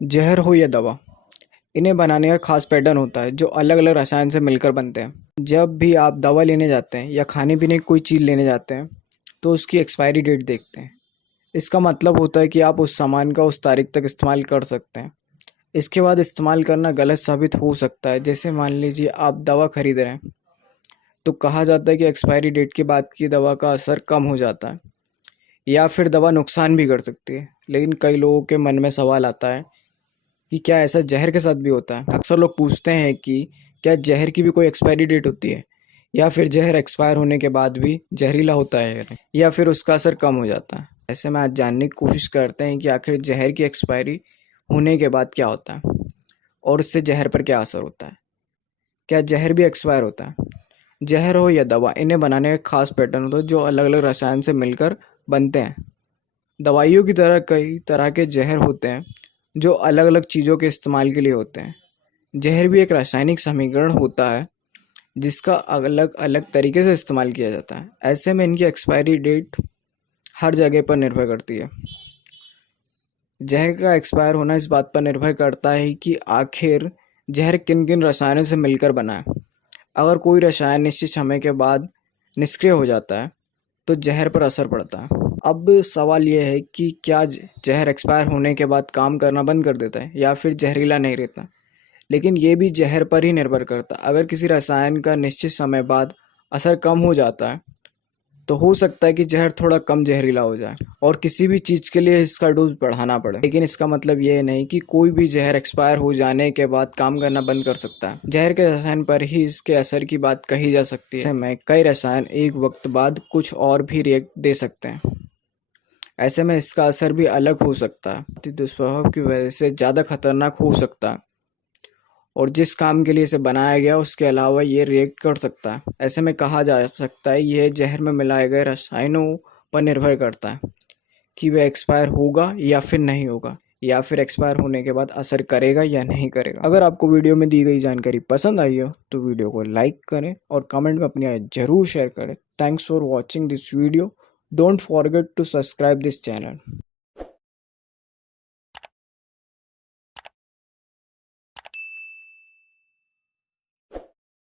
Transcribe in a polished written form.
जहर हो या दवा, इन्हें बनाने का खास पैटर्न होता है जो अलग अलग रसायन से मिलकर बनते हैं। जब भी आप दवा लेने जाते हैं या खाने पीने की कोई चीज़ लेने जाते हैं तो उसकी एक्सपायरी डेट देखते हैं। इसका मतलब होता है कि आप उस सामान का उस तारीख तक इस्तेमाल कर सकते हैं। इसके बाद इस्तेमाल करना गलत साबित हो सकता है। जैसे मान लीजिए आप दवा खरीद रहे हैं तो कहा जाता है कि एक्सपायरी डेट के बाद की दवा का असर कम हो जाता है या फिर दवा नुकसान भी कर सकती है। लेकिन कई लोगों के मन में सवाल आता है कि क्या ऐसा जहर के साथ भी होता है। अक्सर लोग पूछते हैं कि क्या जहर की भी कोई एक्सपायरी डेट होती है या फिर जहर एक्सपायर होने के बाद भी जहरीला होता है या नहीं, या फिर उसका असर कम हो जाता है। ऐसे में आज जानने की कोशिश करते हैं कि आखिर जहर की एक्सपायरी होने के बाद क्या होता है और उससे जहर पर क्या असर होता है। क्या जहर भी एक्सपायर होता है? जहर हो या दवा, इन्हें बनाने का खास पैटर्न होता है जो अलग अलग रसायन से मिलकर बनते हैं। दवाइयों की तरह कई तरह के जहर होते हैं जो अलग अलग चीज़ों के इस्तेमाल के लिए होते हैं। जहर भी एक रासायनिक समीकरण होता है जिसका अलग अलग तरीके से इस्तेमाल किया जाता है। ऐसे में इनकी एक्सपायरी डेट हर जगह पर निर्भर करती है। जहर का एक्सपायर होना इस बात पर निर्भर करता है कि आखिर जहर किन किन रसायनों से मिलकर बना है। अगर कोई रसायन निश्चित समय के बाद निष्क्रिय हो जाता है तो जहर पर असर पड़ता है। अब सवाल यह है कि क्या जहर एक्सपायर होने के बाद काम करना बंद कर देता है या फिर जहरीला नहीं रहता। लेकिन ये भी जहर पर ही निर्भर करता है। अगर किसी रसायन का निश्चित समय बाद असर कम हो जाता है तो हो सकता है कि जहर थोड़ा कम जहरीला हो जाए और किसी भी चीज़ के लिए इसका डोज बढ़ाना पड़े। लेकिन इसका मतलब ये नहीं कि कोई भी जहर एक्सपायर हो जाने के बाद काम करना बंद कर सकता है। जहर के रसायन पर ही इसके असर की बात कही जा सकती है। ऐसे में कई रसायन एक वक्त बाद कुछ और भी रिएक्ट दे सकते हैं। ऐसे में इसका असर भी अलग हो सकता है। दुष्प्रभाव की वजह से ज़्यादा खतरनाक हो सकता है और जिस काम के लिए इसे बनाया गया उसके अलावा ये रिएक्ट कर सकता है। ऐसे में कहा जा सकता है यह जहर में मिलाए गए रसायनों पर निर्भर करता है कि वह एक्सपायर होगा या फिर नहीं होगा, या फिर एक्सपायर होने के बाद असर करेगा या नहीं करेगा। अगर आपको वीडियो में दी गई जानकारी पसंद आई हो तो वीडियो को लाइक करें और कमेंट में अपनी राय जरूर शेयर करें। Thanks for watching this video. Don't forget to subscribe this channel.